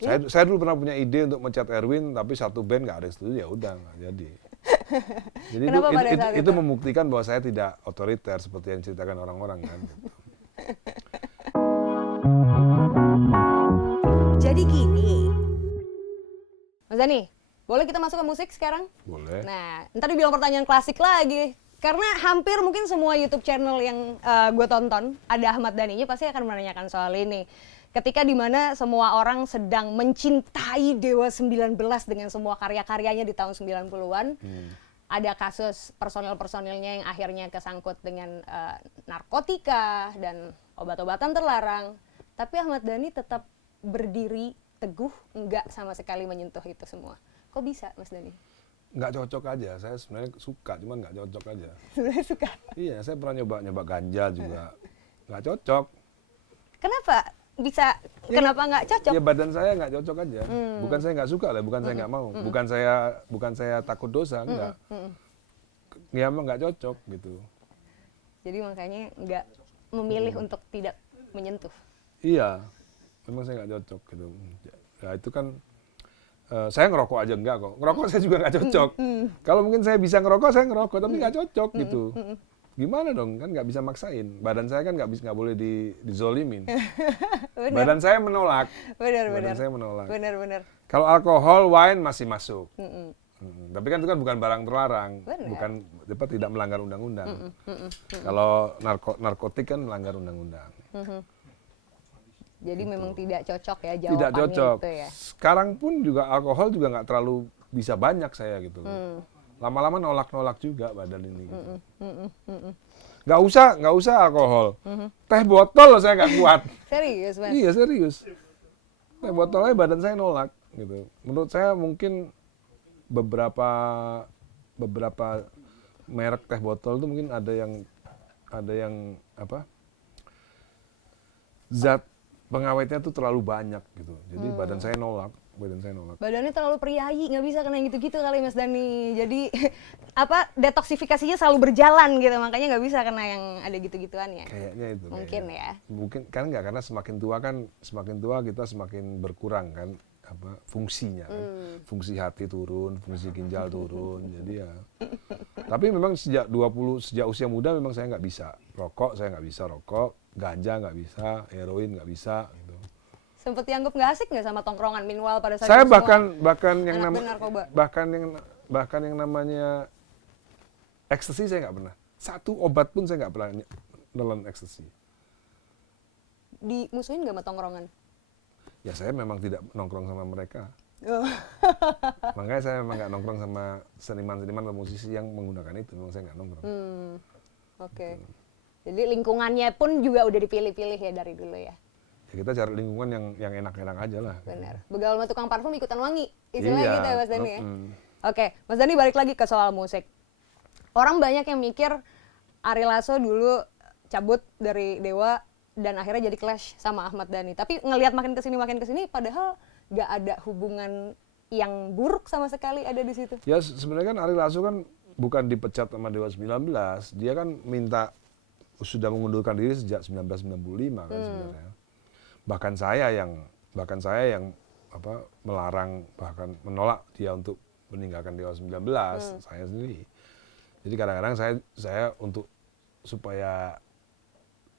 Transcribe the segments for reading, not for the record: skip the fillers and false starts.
Saya dulu pernah punya ide untuk mencat Erwin, tapi satu band nggak ada yang setuju, ya udah nggak jadi. Jadi Kenapa pada saat itu membuktikan bahwa saya tidak otoriter seperti yang diceritakan orang-orang kan. Gitu. Jadi gini, Mas Dhani, boleh kita masuk ke musik sekarang? Boleh. Nah, ntar dibilang pertanyaan klasik lagi. Karena hampir mungkin semua YouTube channel yang gue tonton, ada Ahmad Dhaninya pasti akan menanyakan soal ini. Ketika dimana semua orang sedang mencintai Dewa 19 dengan semua karya-karyanya di tahun 90-an, ada kasus personil-personilnya yang akhirnya kesangkut dengan narkotika dan obat-obatan terlarang. Tapi Ahmad Dhani tetap berdiri teguh, enggak sama sekali menyentuh itu semua. Kok bisa, Mas Dhani? Nggak cocok aja, saya sebenarnya suka, cuman nggak cocok aja. Sebenarnya suka? Iya, saya pernah nyoba ganja juga, nggak cocok. Kenapa bisa, kenapa nggak cocok? Ya badan saya nggak cocok aja, bukan saya nggak suka lah, bukan saya nggak mau, bukan saya takut dosa, enggak. Ya emang nggak cocok gitu. Jadi makanya nggak memilih untuk tidak menyentuh. Iya, memang saya nggak cocok gitu. Ya itu kan, saya ngerokok aja enggak kok. Ngerokok saya juga nggak cocok. Kalau mungkin saya bisa ngerokok, saya ngerokok, tapi nggak cocok gitu. Gimana dong, kan nggak bisa maksain. Badan saya kan nggak boleh dizolimin. Badan saya menolak. Badan saya menolak. Benar. Kalau alkohol, wine masih masuk. Tapi kan itu kan bukan barang terlarang, bukan tidak melanggar undang-undang. Kalau narkotik kan melanggar undang-undang. Jadi memang tidak cocok ya jawabannya. Tidak cocok. Itu ya. Sekarang pun juga alkohol juga nggak terlalu bisa banyak saya gitu. Lama-lama nolak-nolak juga badan ini. Gitu. Nggak usah alkohol. Teh botol saya nggak kuat. Serius, Mas? Iya serius. Teh botolnya badan saya nolak gitu. Menurut saya mungkin beberapa merek teh botol itu mungkin ada yang apa? Zat pengawetnya tuh terlalu banyak gitu. Jadi badan saya nolak. Badannya terlalu priayi, nggak bisa kena yang gitu-gitu kali Mas Dhani. Jadi detoksifikasinya selalu berjalan gitu, makanya nggak bisa kena yang ada gitu-gituan ya. Kayaknya itu. Mungkin ya. Mungkin kan nggak, karena semakin tua kita semakin berkurang kan fungsinya kan. Fungsi hati turun, fungsi ginjal turun. Jadi ya. Tapi memang sejak usia muda memang saya nggak bisa rokok, ganja nggak bisa, heroin nggak bisa gitu. Sempet dianggap nggak asik nggak sama tongkrongan minimal pada saat saya itu bahkan yang namanya ekstasi saya nggak pernah. Satu obat pun saya nggak pernah nelan ekstasi. Dimusuhin nggak sama tongkrongan? Ya saya memang tidak nongkrong sama mereka. Makanya saya memang nggak nongkrong sama seniman-seniman atau musisi yang menggunakan itu. Memang saya nggak nongkrong. Oke. Jadi lingkungannya pun juga udah dipilih-pilih ya dari dulu ya? Ya kita cari lingkungan yang enak-enak aja lah. Benar. Begaul sama tukang parfum ikutan wangi. Istilahnya iya, gitu ya Mas Dhani ya? Oke, Mas Dhani balik lagi ke soal musik. Orang banyak yang mikir Ari Lasso dulu cabut dari Dewa dan akhirnya jadi clash sama Ahmad Dhani. Tapi ngelihat makin kesini padahal nggak ada hubungan yang buruk sama sekali ada di situ. Ya sebenarnya kan Ari Lasso kan bukan dipecat sama Dewa 19. Dia kan sudah mengundurkan diri sejak 1995 kan sebenarnya. Bahkan saya yang melarang, bahkan menolak dia untuk meninggalkan Dewa 19, saya sendiri. Jadi kadang-kadang saya untuk supaya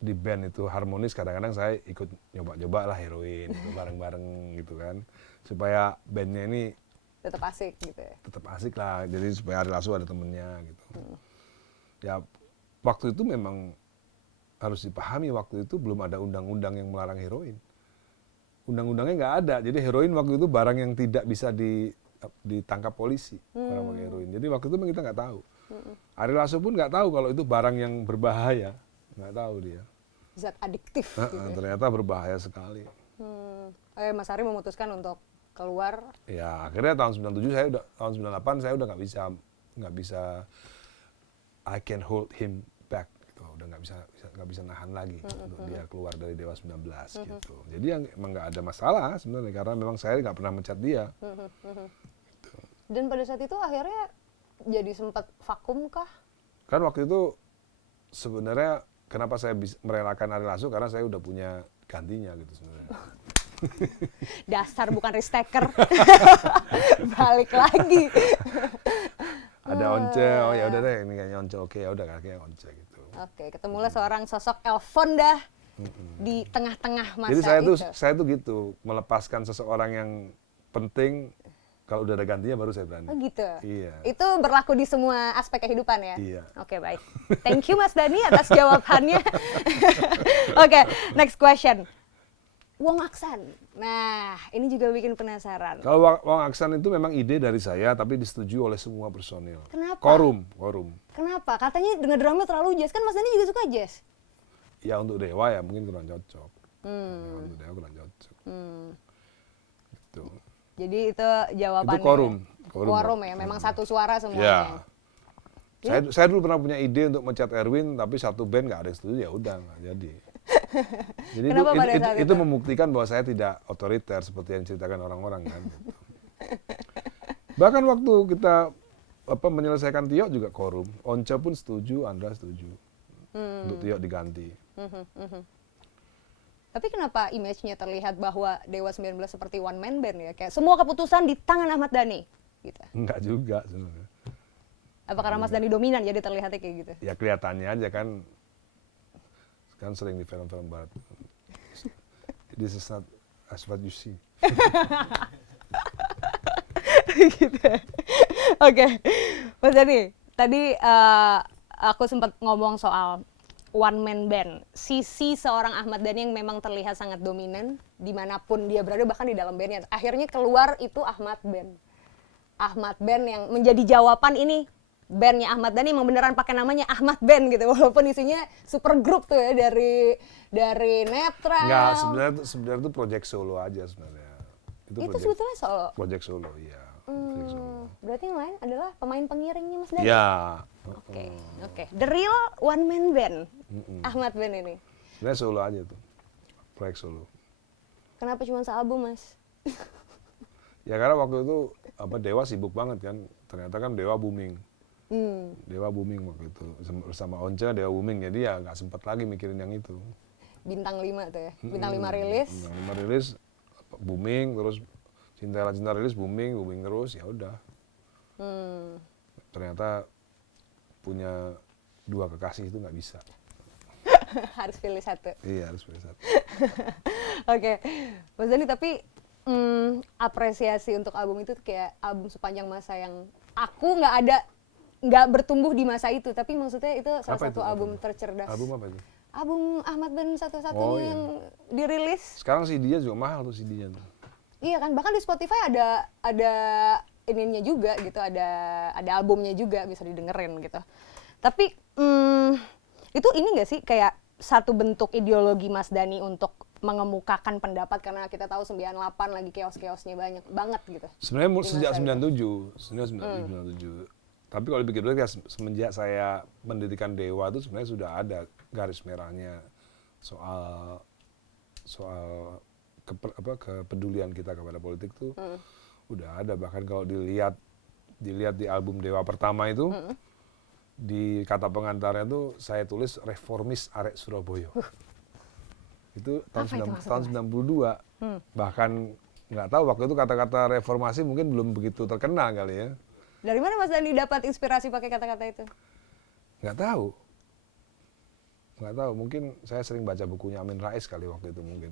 di band itu harmonis, kadang-kadang saya ikut nyoba lah heroin gitu, bareng-bareng gitu kan, supaya bandnya ini tetap asik gitu ya. Tetap asik lah, jadi supaya Ari Lasso ada temennya gitu. Ya waktu itu memang harus dipahami, waktu itu belum ada undang-undang yang melarang heroin. Undang-undangnya nggak ada, jadi heroin waktu itu barang yang tidak bisa ditangkap polisi, orang pakai heroin. Jadi waktu itu kita nggak tahu. Ari Lasso pun nggak tahu kalau itu barang yang berbahaya, nggak tahu dia. Zat adiktif. Gitu. Ternyata berbahaya sekali. Mas Ari memutuskan untuk keluar. Ya akhirnya tahun 97 tahun 98 saya udah nggak bisa I can hold him back. Udah nggak bisa nahan lagi untuk dia keluar dari Dewa 19 gitu. Jadi emang nggak ada masalah sebenarnya, karena memang saya nggak pernah mencat dia. Gitu. Dan pada saat itu akhirnya jadi sempat vakum kah? Kan waktu itu sebenarnya kenapa saya bisa merelakan Ari Lasso, karena saya udah punya gantinya gitu sebenarnya. Dasar bukan risk-taker. Balik lagi. Ada Once, oh ya udah deh ini kayaknya Once, oke ya udah kayaknya Once gitu. Oke, ketemulah seorang sosok Elfon dah di tengah-tengah masa Jadi itu. saya tuh gitu, melepaskan seseorang yang penting, kalau udah ada gantinya baru saya berani. Oh gitu. Iya. Itu berlaku di semua aspek kehidupan ya? Iya. Oke, baik. Thank you Mas Dani atas jawabannya. Oke, next question. Wong Aksan. Nah, ini juga bikin penasaran. Kalau Wong Aksan itu memang ide dari saya, tapi disetujui oleh semua personil. Kenapa? Quorum. Kenapa? Katanya dengan drumnya terlalu jazz. Kan Mas Dani juga suka jazz. Ya untuk Dewa ya mungkin kurang cocok. Ya, untuk Dewa kurang cocok. Gitu. Jadi itu jawabannya. Itu quorum. Quorum ya, memang satu suara Ya. semuanya. Saya dulu pernah punya ide untuk mencat Erwin, tapi satu band nggak ada yang setuju, ya udah nggak jadi. Jadi Kenapa pada saat itu itu? membuktikan bahwa saya tidak otoriter seperti yang diceritakan orang-orang kan. Gitu. Bahkan waktu kita menyelesaikan Tio juga quorum. Once pun setuju, Andra setuju untuk Tio diganti. Tapi kenapa image-nya terlihat bahwa Dewa 19 seperti one man band ya? Kayak semua keputusan di tangan Ahmad Dhani gitu. Enggak juga sebenarnya. Apa karena Mas Dhani dominan jadi terlihatnya kayak gitu? Ya kelihatannya aja kan sering di film-film barat. This is not as what you see. Gitu. Oke. Mas Dhani, tadi aku sempat ngomong soal one man band. Sisi seorang Ahmad Dhani yang memang terlihat sangat dominan dimanapun dia berada, bahkan di dalam bandnya. Akhirnya keluar itu Ahmad Band. Ahmad Band yang menjadi jawaban ini. Bandnya Ahmad Dhani emang beneran pakai namanya Ahmad Band gitu, walaupun isinya super grup tuh ya, dari netral. Enggak, sebenarnya itu project solo aja sebenarnya. Itu sebetulnya solo. Project solo, iya. Project solo. Berarti yang lain adalah pemain pengiringnya Mas Dhani. Ya. Oke. The real one man band. Ahmad Band ini. Sebenarnya solo aja tuh. Proyek solo. Kenapa cuma sealbum, Mas? Ya karena waktu itu Dewa sibuk banget kan. Ternyata kan Dewa booming. Dewa booming waktu itu. Bersama Once Dewa booming. Jadi ya nggak sempat lagi mikirin yang itu. Bintang 5 tuh ya. Bintang 5 rilis. Bintang 5 rilis booming, terus Cinta rilis booming terus, ya udah. Ternyata punya 2 kekasih itu nggak bisa. Harus pilih satu. Iya, harus pilih satu. Oke. Mas Dhani, tapi apresiasi untuk album itu tuh kayak album sepanjang masa yang aku nggak bertumbuh di masa itu, tapi maksudnya itu salah satu album tercerdas. Album apa itu? Album Ahmad Band satu-satunya yang dirilis. Sekarang CD-nya juga mahal tuh CD-nya tuh. Iya kan, bahkan di Spotify ada ininya juga gitu, ada albumnya juga bisa didengerin gitu. Tapi itu ini nggak sih kayak satu bentuk ideologi Mas Dhani untuk mengemukakan pendapat, karena kita tahu 98 lagi chaos-chaosnya banyak banget gitu. Sebenarnya sejak itu. 97. Tapi kalau dipikir-pikir semenjak saya mendirikan Dewa itu sebenarnya sudah ada garis merahnya soal kepedulian kita kepada politik tuh udah ada. Bahkan kalau dilihat di album Dewa pertama itu di kata pengantarnya tuh saya tulis reformis arek Surabaya. Itu tahun 92. Bahkan nggak tahu waktu itu kata-kata reformasi mungkin belum begitu terkenal kali ya. Dari mana Mas Dhani dapat inspirasi pakai kata-kata itu? Nggak tahu, mungkin saya sering baca bukunya Amin Rais kali waktu itu mungkin.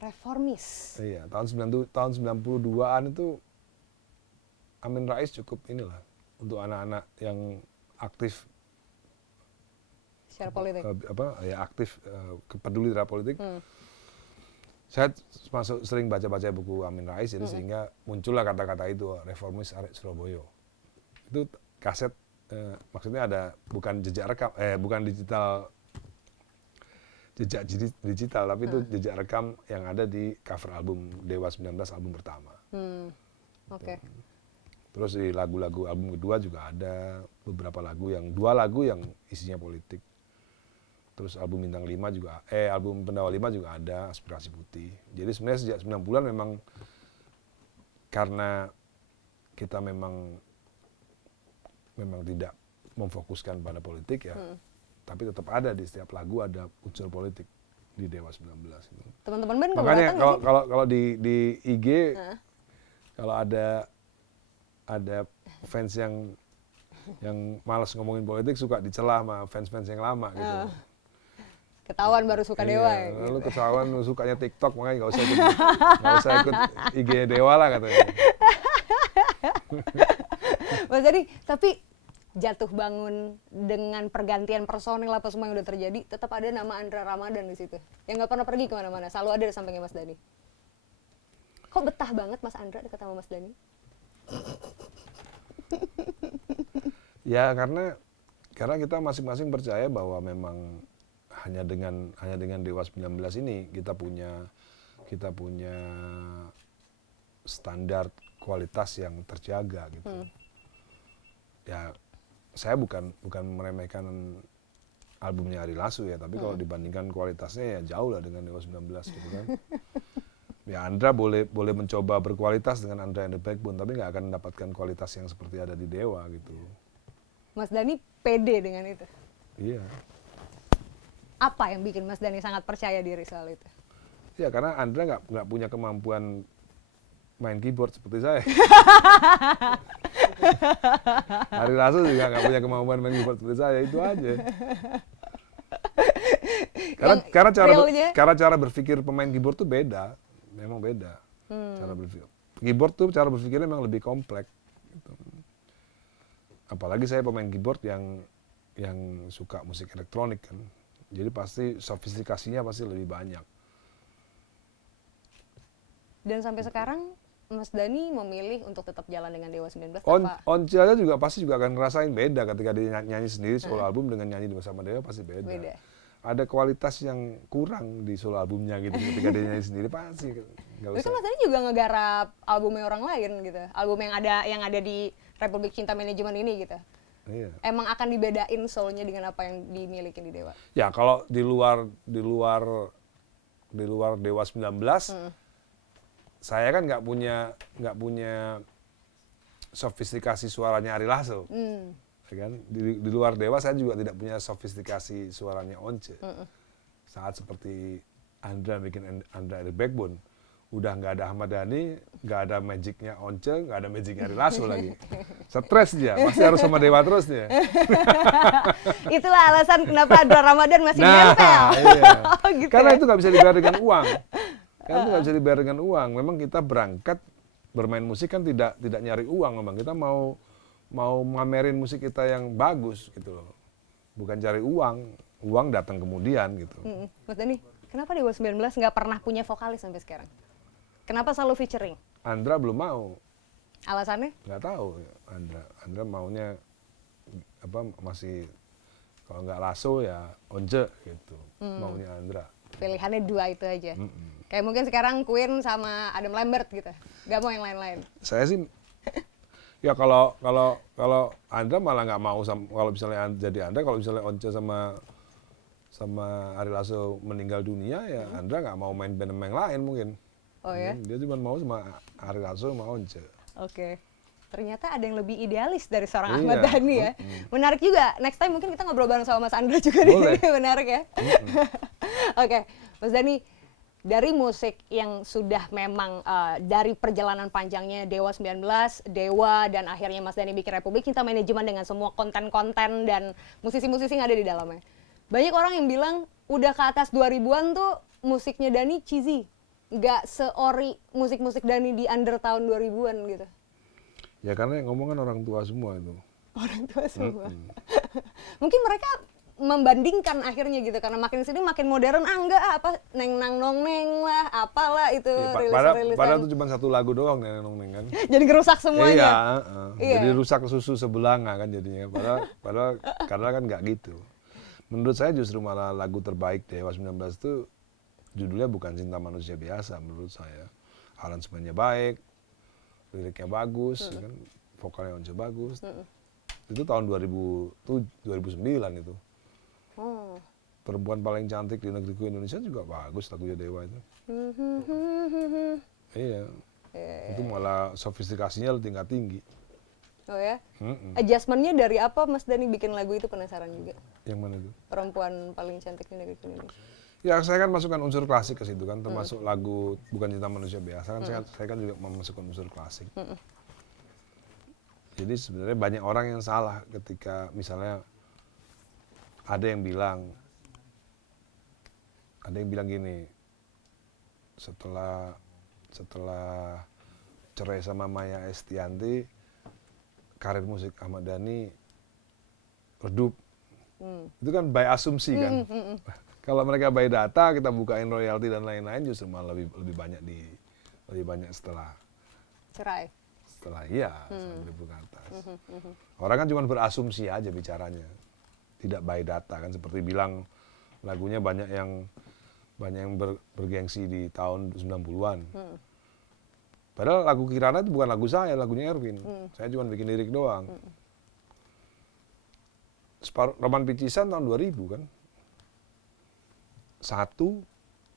Reformis. Iya, tahun 92-an itu Amin Rais cukup inilah untuk anak-anak yang aktif Secara politik. Aktif peduli terhadap politik. Saya sering baca-baca buku Amin Rais, jadi sehingga muncullah kata-kata itu, reformis arek Surabaya. Itu kaset, maksudnya ada bukan jejak rekam, bukan jejak digital, tapi itu jejak rekam yang ada di cover album Dewa 19 album pertama. Oke. Terus di lagu-lagu album kedua juga ada beberapa lagu 2 lagu yang isinya politik. Terus album Bintang 5 juga, album Pendawa 5 juga ada Aspirasi Putih. Jadi sebenarnya sejak 90-an memang karena kita memang tidak memfokuskan pada politik ya, tapi tetap ada di setiap lagu ada unsur politik. di Dewa 19 itu. Teman-teman band Makanya keberatan nggak sih? kalau di IG kalau ada fans yang malas ngomongin politik suka dicela sama fans-fans yang lama gitu. Ketahuan baru suka Dewa ya. Lalu Gitu. ketahuan lu sukanya TikTok, makanya nggak usah ikut IG Dewa lah katanya. Mas Dani, tapi jatuh bangun dengan pergantian personil apa semua yang udah terjadi, tetap ada nama Andra Ramadan di situ. Yang nggak pernah pergi kemana-mana, selalu ada di sampingnya Mas Dani. Kok betah banget Mas Andra dekat sama Mas Dani? Ya karena kita masing-masing percaya bahwa memang hanya dengan Dewa 19 ini kita punya standar kualitas yang terjaga gitu. Ya saya bukan meremehkan albumnya Ari Lasso ya, tapi kalau dibandingkan kualitasnya ya jauh lah dengan Dewa 19 gitu kan. Ya Andra boleh mencoba berkualitas dengan Andra and the Backbone, tapi nggak akan mendapatkan kualitas yang seperti ada di Dewa gitu. Mas Dani pede dengan itu. Iya. Apa yang bikin Mas Dani sangat percaya diri soal itu? Ya karena Andra nggak punya kemampuan main keyboard seperti saya. Ari Lasso juga nggak punya kemampuan main keyboard seperti saya, itu aja. Karena cara berpikir pemain keyboard tuh beda, memang beda. Cara berpikir keyboard tuh cara berpikirnya memang lebih kompleks. Gitu. Apalagi saya pemain keyboard yang suka musik elektronik kan, jadi pasti sofistikasinya pasti lebih banyak. Dan sampai sekarang Mas Dani memilih untuk tetap jalan dengan Dewa 19 Once aja juga pasti akan ngerasain beda ketika dia nyanyi sendiri solo album dengan nyanyi bersama Dewa pasti beda. Ada kualitas yang kurang di solo albumnya gitu ketika dia nyanyi sendiri pasti nggak usah. Tapi kan Mas Dani juga ngegarap albumnya orang lain gitu, album yang ada di Republik Cinta Manajemen ini gitu. Iya. Emang akan dibedain solonya dengan apa yang dimiliki di Dewa? Ya kalau di luar Dewa 19, saya kan nggak punya sofistikasi suaranya Ari Lasso. Ya kan? Di luar Dewa saya juga tidak punya sofistikasi suaranya Once. Saat seperti Andra bikin Andra the Backbone, udah nggak ada Ahmad Dhani, nggak ada magicnya Once, nggak ada magicnya Ari Lasso lagi. Stres dia, pasti harus sama Dewa terus dia. Itulah alasan kenapa Andra Ramadan masih nempel. Iya. Oh, gitu Karena ya? itu nggak bisa dibayar dengan uang. Memang kita berangkat bermain musik kan tidak nyari uang, memang kita mau ngamerin musik kita yang bagus gitu loh. Bukan cari uang, uang datang kemudian gitu. Mas Dani, kenapa Dewa 19 nggak pernah punya vokalis sampai sekarang? Kenapa selalu featuring? Andra belum mau. Alasannya? Nggak tahu. Andra maunya masih kalau nggak Lasso ya Once gitu. Maunya Andra. Pilihannya dua itu aja. Kayak mungkin sekarang Queen sama Adam Lambert gitu. Gak mau yang lain-lain. Saya sih ya kalau Andra malah nggak mau kalau misalnya jadi Andra, kalau misalnya Once sama Ari Lasso meninggal dunia ya Andra nggak mau main band yang lain mungkin. Oh ya? Dia cuma mau sama Ari Lasso sama Once. Oke. Ternyata ada yang lebih idealis dari seorang Iya. Ahmad Dhani ya. Menarik juga. Next time mungkin kita ngobrol bareng sama Mas Andra juga di Boleh. sini. Menarik ya. Oke, Mas Dhani, dari musik yang sudah memang dari perjalanan panjangnya Dewa 19, Dewa, dan akhirnya Mas Dhani bikin Republik Cinta Manajemen dengan semua konten-konten dan musisi-musisi yang ada di dalamnya. Banyak orang yang bilang udah ke atas 2000-an tuh musiknya Dhani cheesy. Nggak seori musik-musik Dhani di under tahun 2000-an gitu. Ya karena yang ngomong kan orang tua semua itu. Orang tua semua. Mungkin mereka membandingkan akhirnya gitu, karena makin sini makin modern, apa neng nang nong neng lah, apalah itu rilis-rilisan. Padahal itu cuma satu lagu doang neng nong neng kan. Jadi ngerusak semuanya. Iya. Jadi rusak susu sebelanga kan jadinya. Padahal kan nggak gitu. Menurut saya justru malah lagu terbaik Dewa 19 itu judulnya bukan Cinta Manusia Biasa menurut saya. Aransemennya baik, liriknya bagus, kan, vokalnya Once bagus. Itu tahun 2009 itu. Perempuan paling cantik di negeriku Indonesia juga bagus lagunya Dewa itu. Iya. Itu malah sofistikasinya tingkat tinggi. Oh ya? Adjustment-nya dari apa Mas Dhani bikin lagu itu, penasaran juga. Yang mana itu? Perempuan paling cantik di negeriku Indonesia. Ya saya kan masukkan unsur klasik ke situ kan, termasuk lagu Bukan Cinta Manusia Biasa kan, saya kan juga memasukkan unsur klasik. Jadi sebenarnya banyak orang yang salah ketika misalnya ada yang bilang gini, setelah cerai sama Maya Estianty, karir musik Ahmad Dhani redup. Itu kan by asumsi kan. Kalau mereka by data, kita bukain royalti dan lain-lain, justru malah lebih banyak setelah Cerai. setelah 1.000 ke atas. Orang kan cuma berasumsi aja bicaranya, tidak by data kan, seperti bilang lagunya banyak yang bergengsi di tahun 90-an. Padahal lagu Kirana itu bukan lagu saya, lagunya Erwin. Saya cuma bikin lirik doang. Roman Picisan tahun 2000 kan. Satu,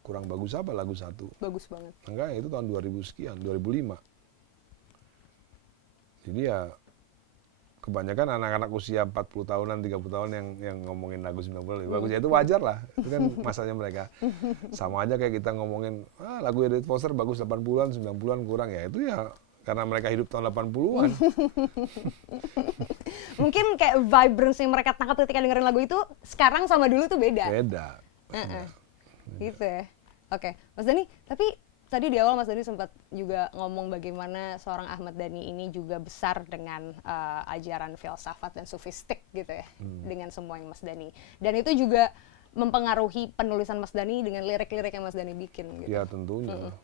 kurang bagus apa lagu Satu? Bagus banget. Enggak, itu tahun 2000 sekian, 2005. Jadi ya kebanyakan anak-anak usia 40 tahunan, 30 tahun yang ngomongin lagu 90 lebih bagus. Ya itu wajar lah, itu kan masanya mereka. Sama aja kayak kita ngomongin, lagu Edith Foster bagus 80-an, 90-an kurang, ya itu ya karena mereka hidup tahun 80-an. Mungkin kayak vibrance yang mereka tangkap ketika dengerin lagu itu sekarang sama dulu tuh beda. Beda. Gitu ya. Oke, Mas Dhani, tapi tadi di awal Mas Dhani sempat juga ngomong bagaimana seorang Ahmad Dhani ini juga besar dengan ajaran filsafat dan sufistik gitu ya, dengan semua yang Mas Dhani. Dan itu juga mempengaruhi penulisan Mas Dhani dengan lirik-lirik yang Mas Dhani bikin gitu. Ya tentunya.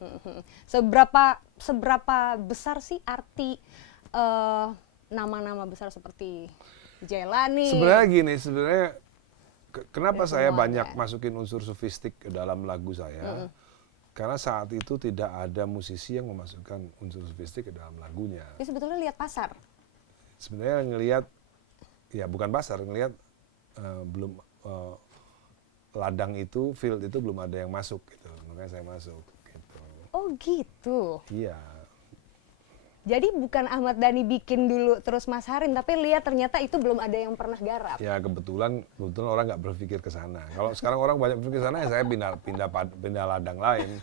Seberapa besar sih arti nama-nama besar seperti Jailani? Sebenarnya gini, kenapa Dan saya semuanya. banyak masukin unsur sufistik ke dalam lagu saya? Karena saat itu tidak ada musisi yang memasukkan unsur sufistik ke dalam lagunya. Ini sebetulnya lihat pasar. Sebenarnya ngelihat, ya bukan pasar, ngelihat belum ladang itu, field itu belum ada yang masuk gitu. Makanya saya masuk gitu. Oh gitu. Iya. Jadi bukan Ahmad Dhani bikin dulu terus masarin, tapi lihat ternyata itu belum ada yang pernah garap. Ya kebetulan orang nggak berpikir ke sana. Kalau sekarang orang banyak berpikir ke sana, ya saya pindah ladang lain.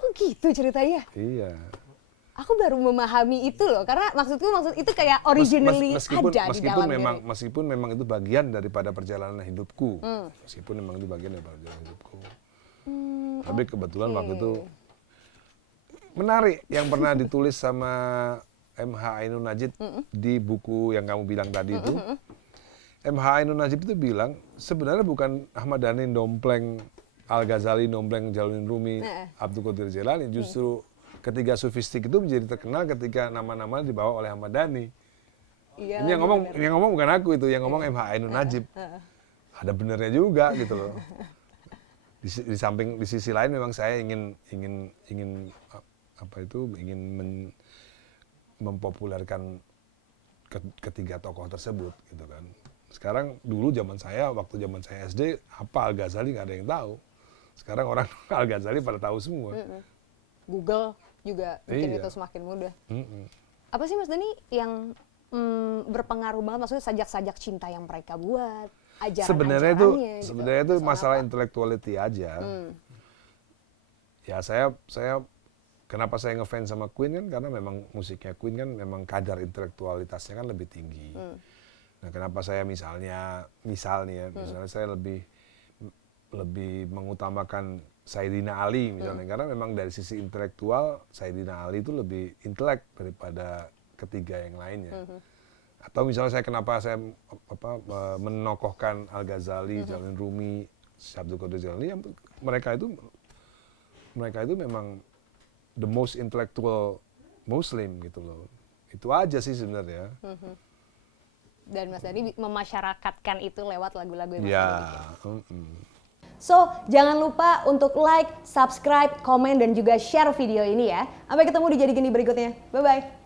Oh gitu ceritanya. Iya. Aku baru memahami itu loh, karena maksud itu kayak originally ada di dalam meskipun memang itu bagian daripada perjalanan hidupku. Meskipun memang itu bagian daripada perjalanan hidupku. Tapi kebetulan waktu itu menarik yang pernah ditulis sama M.H. Ainun Najib di buku yang kamu bilang tadi itu. M.H. Ainun Najib itu bilang sebenarnya bukan Ahmad Dhani dompleng Al-Ghazali, dompleng Jalaluddin Rumi, Abdul Qadir Jailani. Justru ketiga sufistik itu menjadi terkenal ketika nama-nama dibawa oleh Ahmad Dhani. Iya, Ini yang ngomong bukan aku itu, yang ngomong M.H. Ainun Najib. Ada benernya juga gitu loh. Di samping di sisi lain memang saya ingin mempopulerkan ketiga tokoh tersebut gitu kan. Sekarang dulu waktu zaman saya SD, apa Al-Ghazali nggak ada yang tahu. Sekarang orang Al-Ghazali pada tahu semua. Google juga bikin Iya. itu semakin mudah. Apa sih Mas Dhani yang berpengaruh banget, maksudnya sajak-sajak cinta yang mereka buat, Sebenarnya itu Soal masalah apa? intellectuality aja. Ya saya kenapa saya ngefans sama Queen kan karena memang musiknya Queen kan memang kadar intelektualitasnya kan lebih tinggi. Nah, kenapa saya misalnya saya lebih mengutamakan Sayyidina Ali misalnya karena memang dari sisi intelektual Sayyidina Ali itu lebih intelek daripada ketiga yang lainnya. Atau misalnya kenapa saya menokohkan Al-Ghazali, Jalaluddin Rumi, Abdul Qadir Jailani, mereka itu memang the most intellectual Muslim gitu loh. Itu aja sih sebenarnya. Dan Mas Dhani memasyarakatkan itu lewat lagu-lagu yang Mas Ya. Dhani bikin. So, jangan lupa untuk like, subscribe, komen, dan juga share video ini ya. Sampai ketemu di Jadi Geni berikutnya. Bye-bye.